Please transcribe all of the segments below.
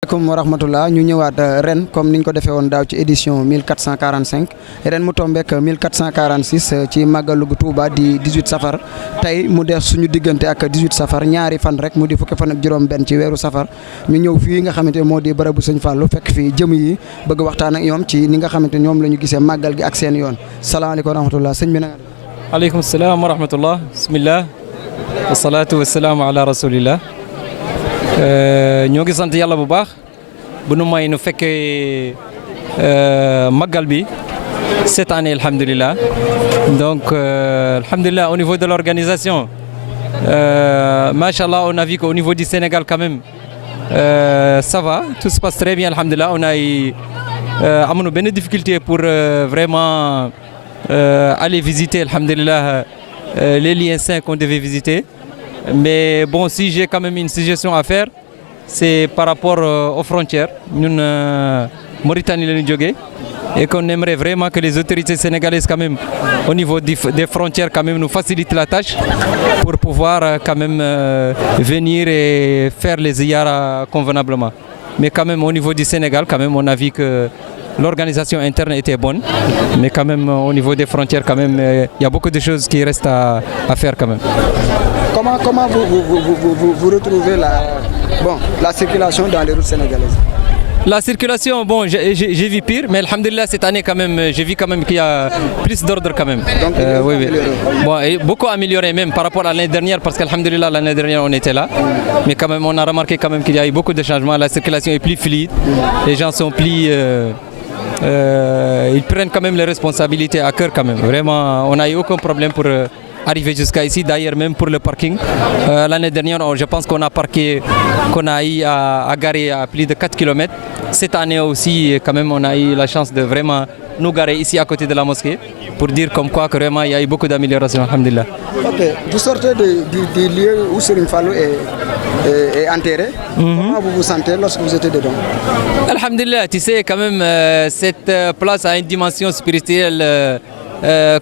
Assalamualaikum warahmatullah ñu ñëwaat ren comme niñ ko défé won daaw ci édition 1445 ren mu tombeek 1446 ci magalu Touba di 18 safar tay mu def suñu digënté ak 18 safar ñaari fan rek mu di fukki fan ak juroom ben ci wéru safar ñu ñëw fi nga xamanté modi barabu Sëñ Fallu fekk fi jëm yi bëgg waxtaan ak ñoom ci ni nga xamanté ñoom lañu gisé magal gi ak seen yoon assalamualaikum warahmatullah sëñ bi na nga def. Alaykum assalam warahmatullah bismillah wassalatu wassalamu ala rasulillah ñoo ngi sant yàlla bu baax bu nu may nu fekkee magal bi cette année alhamdulillah donc alhamdulillah au niveau de l'organisation machallah on a vu qu'au niveau du Sénégal quand même ça va tout se passe très bien alhamdulillah on a eu amuñu benn difficulté pour vraiment aller visiter alhamdulillah les lieux saints qu'on devait visiter. Mais bon, si j'ai quand même une suggestion à faire, c'est par rapport aux frontières. Nous, Mauritanie, et qu'on aimerait vraiment que les autorités sénégalaises, quand même, au niveau des frontières, quand même, nous facilitent la tâche pour pouvoir quand même venir et faire les ziyara convenablement. Mais quand même, au niveau du Sénégal, quand même, on a vu que l'organisation interne était bonne, mais quand même, au niveau des frontières, quand même, il y a beaucoup de choses qui restent à faire quand même. Comment vous retrouvez la circulation dans les routes sénégalaises? La circulation, bon, j'ai vu pire, mais alhamdulillah cette année quand même, j'ai vu quand même qu'il y a plus d'ordre quand même. Donc, oui. Bon, et beaucoup amélioré même par rapport à l'année dernière, parce qu'alhamdulillah l'année dernière on était là, mais quand même on a remarqué quand même qu'il y a eu beaucoup de changements. La circulation est plus fluide, les gens sont plus, ils prennent quand même les responsabilités à cœur quand même. Vraiment, on n'a eu aucun problème pour arriver jusqu'à ici. D'ailleurs, même pour le parking, l'année dernière, je pense qu'on a parqué, qu'on a eu à garer à plus de 4 km. Cette année aussi, quand même, on a eu la chance de vraiment nous garer ici à côté de la mosquée pour dire comme quoi que vraiment il y a eu beaucoup d'améliorations, alhamdulillah. Ok, vous sortez du lieu où Serigne Fallou est enterré. Comment vous vous sentez lorsque vous êtes dedans? Alhamdulillah, tu sais, quand même, cette place a une dimension spirituelle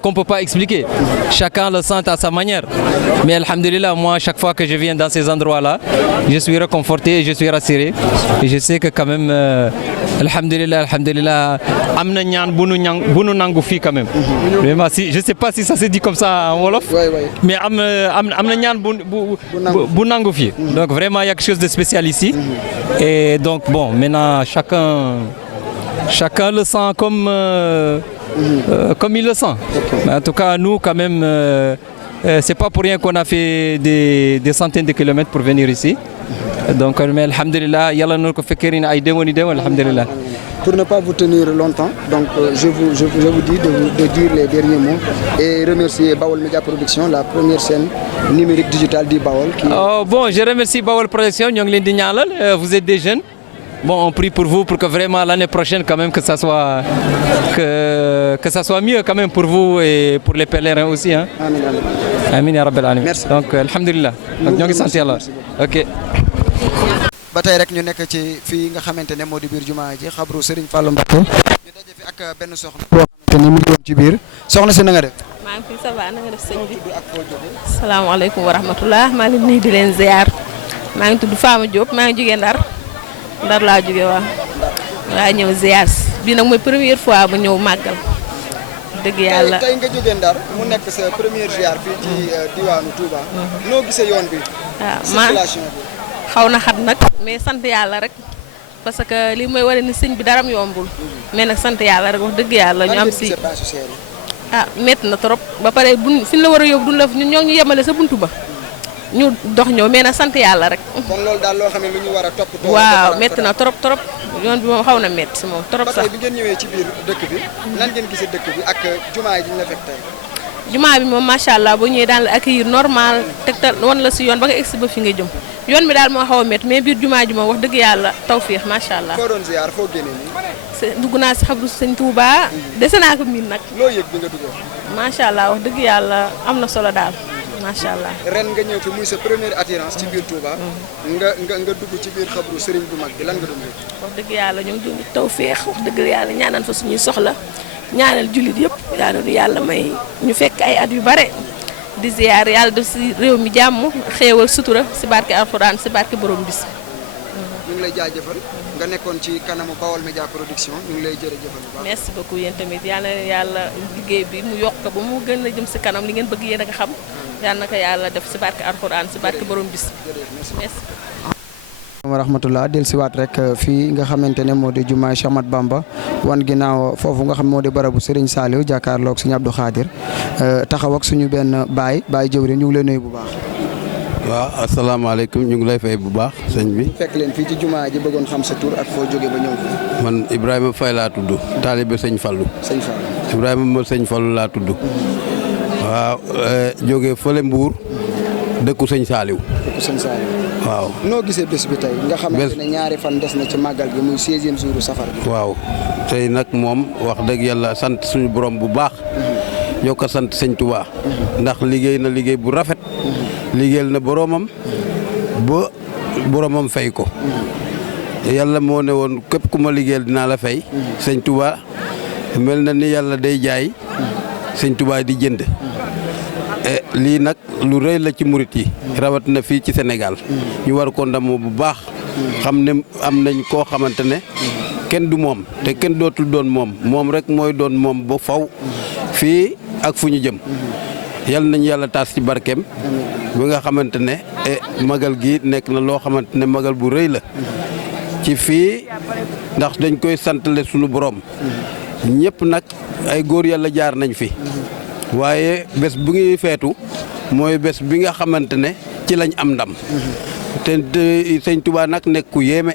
qu'on ne peut pas expliquer. Chacun le sent à sa manière. Mais alhamdulillah, moi, chaque fois que je viens dans ces endroits-là, je suis réconforté et je suis rassuré. Et je sais que quand même, alhamdulillah, amna ñaan bunu nangu fi quand même. Vraiment, je ne sais pas si ça se dit comme ça en Wolof, mais amna ñaan bu nangu fi. Donc vraiment, il y a quelque chose de spécial ici. Et donc bon, maintenant, chacun le sent comme il le sent. Mais en tout cas, nous, quand même, c'est pas pour rien qu'on a fait des centaines de kilomètres pour venir ici. Donc, mais alhamdulillah, yalla nous ko fekkeri ay demoni alhamdulillah. Pour ne pas vous tenir longtemps, donc je vous dis de dire les derniers mots et remercier Bawol Media Production, la première chaîne numérique digitale du Bawol. Bon, je remercie Bawol Production, ñong leen di ñaanal, vous êtes des jeunes. Bon, on prie pour vous pour que vraiment l'année prochaine quand même que ça soit mieux quand même pour vous et pour les pèlerins aussi hein. Amin ya rabbal alamin. Donc alhamdulillah. Donc ñoo ngi sant Yàlla. OK. Ba tey rek ñu nekk ci fii nga xamante ne moo di biir jumaa ji xabru Serigne Fallou Mbacké ñu daje fi ak benn soxna boo xamante ne mu ngi woon ci biir soxna si na nga def. maa ngi fi ça va na nga def sëñ bi. Asalaamaaleykum wa rahmatullah maa ngi nuyu di leen ziar maa ngi tudd Fama Diop maa ngi jógee Ndar laa jóge waa ñëw ziar bi nag mooy première fois bu ñëw màggal dëgg yàlla. tey nga jógee Ndar mu nekk sa première ziar fii ci diwaanu Touba. noo gisee yoon bi. circulation bi xaw na xat nag mais sant yàlla rek parce que li mooy wane ni sëñ bi daram yombul mais nag sant yàlla rek wax dëgg yàlla ñu am si métti na trop ba pare buñ fi ñu la war a yóbbu duñ la ñun ñoo ngi yemale sa buntu ba. ñu dox ñëw mais nag sant yàlla rek. kon loolu daal loo xam ne lu ñu war a topp. waaw métti na trop yoon bi moom xaw na métti moom trop sax. ba tey bi ngeen ñëwee ci biir dëkk bi nan ngeen gisee dëkk bi ak jumaa ji ñu la fekk tey. jumaa bi moom macha allah boo ñëwee daan la accueillir normal tegtal wan la si yoon ba nga egsi ba fi nga jëm yoon bi daal moo xaw a métti mais biir jumaa ji moom wax dëgg yàlla tawfiix macha allah. foo doon ziar foo génnee nii. dugg naa si xabru sëñ Touba dese naa ko miin nag. loo yëg bi nga duggoo. macha allah wax dëgg yàlla am na solo daal. macha allah ren nga ñëw fi muy sa première attirance ci biir Touba. nga dugg ci biir xabru Serigne bu mag bi lan nga doon yëg. wax dëgg yàlla ñu ngi dund tawféex wax dëgg yàlla ñaanal fa suñuy soxla ñaanal jullit yëpp yàlla may ñu fekk ay at yu bare di ziar yàlla def si réew mi jàmm xéewal sutura si barke alxuraan si barke borom bis. ñu ngi lay jaajëfal nga nekkoon ci kanamu Baol Média Production ñu ngi lay jërëjëfal bu baax. merci beaucoup yéen tamit yàlla liggéey bi mu yokk ba mu gën a jëm si kanam li ngeen bëgg yéen a nga xam yàlla na ko yàlla def si barke Alxuraan si barke borom bis. merci. wa rahmatullah del siwaat rek fii nga xamante ne moo di jumaay Cheikh Ahmadou Bamba wan ginnaaw foofu nga xam moo di barabu Serigne Saliou jàkkaarloog suñu Abdou Khadir taxaw ak suñu benn baay jëwriñ ñu ngi lay nuyu bu baax. waaw asalaamaaleykum ñu ngi lay fay bu baax sëñ bi. fekk leen fii ci jumaa ji bëggoon xam sa tur ak foo jóge ba ñëw fi. man Ibrahima Faye laa tudd taalibe sëñ Fallou. sëñ Fallou. Ibrahima ma sëñ Fallou laa tudd. waaw jóge fële Mbour dëkku sëñ Saliou. dëkku sëñ Saliou. waaw noo gisee bés bi tey nga xamante ne ñaari fan des na ci màggal gi muy 16e jour safar bi. waaw tey nag moom wax dëgg yàlla sant suñu borom bu baax. ñoo ko sant sëñ Touba. ndax liggéey na liggéey bu rafet. liggéeyal na boromam ba boromam fay ko. yàlla moo ne woon képp ku ma liggéeyal dinaa la fay. sëñ Touba mel na ni yàlla day jaay. sëñ Touba di jënd. lii nag lu rëy la ci murit yi. rawat na fii ci Sénégal. ñu war ko ndamoo bu baax. xam ne am nañ koo xamante ne. kenn du moom te kenn dootul doon moom rek mooy doon moom ba faw fii ak fu ñu jëm. yal nañu yàlla taas ci barkeem. bi nga xamante ne magal gi nekk na loo xamante ne magal bu rëy la. ci fii ndax dañ koy santale sunu borom. ñëpp nag ay góor yàlla jaar nañ fi. waaye bés bu ngi feetu mooy bés bi nga xamante ne ci lañ am ndam. te sëñ Touba nag nekk ku yéeme.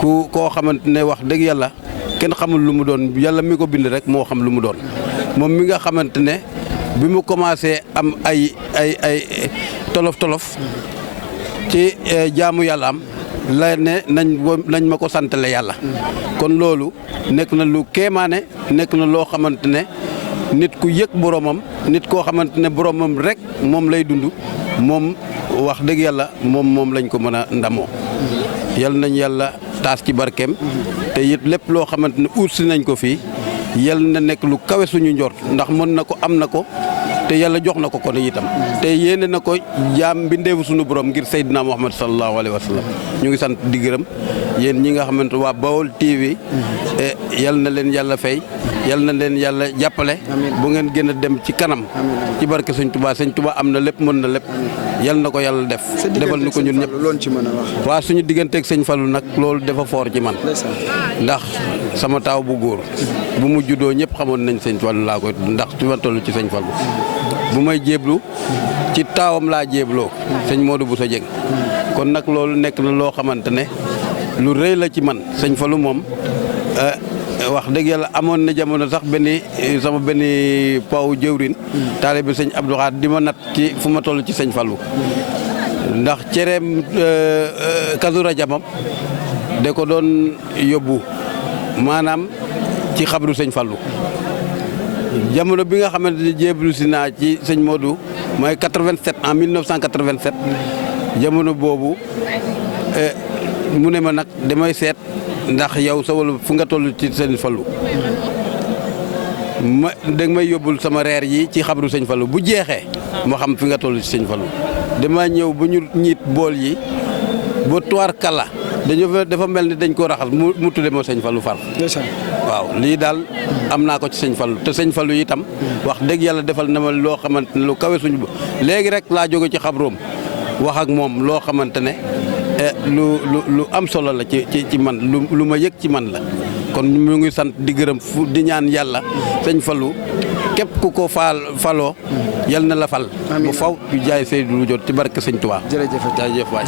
koo xamante ne wax dëgg yàlla kenn xamul lu mu doon yàlla mi ko bind rek moo xam lu mu doon. moom mi nga xamante ne bi mu commencé am ay tolof ci jaamu yàlla am la ne nañ ma ko santale yàlla. kon loolu nekk na lu kéemaane nekk na loo xamante ne nit ku yëg boromam nit koo xamante ne boromam rek moom lay dund moom wax dëgg yàlla moom lañ ko mën a ndamoo. yal nañ yàlla taas ci barkeem. te it lépp loo xamante ne uut si nañ ko fii yal na nekk lu kawe suñu njort ndax mën na ko am na ko te yàlla jox na ko kon itam. te yéene na ko jaam mbindeefu suñu borom ngir Seydina Muhammad sallallahu alayhi wa sallam. ñu ngi sant di gërëm yéen ñi nga xamante waa Baol TV yal na leen yàlla fay yal na leen yàlla jàppale. bu ngeen gën a dem ci kanam. ci barke sëñ Touba sëñ Touba am na lépp mën na lépp yal na ko yàlla def. defal ni ko ñun ñëpp loolu ci mën a wax. waa suñu digganteeg sëñ Fallou nag loolu dafa foor ci man. ndax sama taaw bu góor. bu mu juddoo ñëpp xamoon nañ sëñ Fallou laa koy ndax fi ma toll ci sëñ Fallou. bu may jéeblu ci taawam laa jéebloo. sëñ Modou Bousso Dieng. kon nag loolu nekk na loo xamante ne lu rëy la ci man sëñ Fallou moom wax dëgg yàlla amoon na jamono sax sama benn paw jëwrin taalibe sëñ Abdou Khadir di ma nat ci fu ma toll ci sëñ Fallou. ndax cereem Kazu Rajabam da ko doon yóbbu maanaam ci xabru sëñ Fallou. jamono bi nga xamante ne jéblu si naa ci sëñ Modou mooy 87 en 1987 jamono boobu mu ne ma nag damay seet ndax yow sa wala fu nga toll ci sëñ Fallou danga may yóbbul sama reer yi ci xabru sëñ Fallou bu jeexee moo xam fi nga toll ci sëñ Fallou. dama ñëw ba ñu ñiit bool yi ba toir kala dafa mel ni dañ ko raxas mu tudde moo sëñ Fallou far. waaw lii daal am naa ko ci sëñ Fallou te sëñ Fallou itam wax dëgg yàlla defal na ma loo xamante ne lu kawe suñu léegi rek laa jóge ci xabroom wax ak moom loo xamante ne lu am solo la ci man lu ma yëg ci man la. kon mu ngi sant di gërëm di ñaan yàlla sëñ Fallou képp ku ko faloo yal na la fal. bu faw yu jaay Seydou lu jot ci barke sëñ Touba. jërëjëf waay.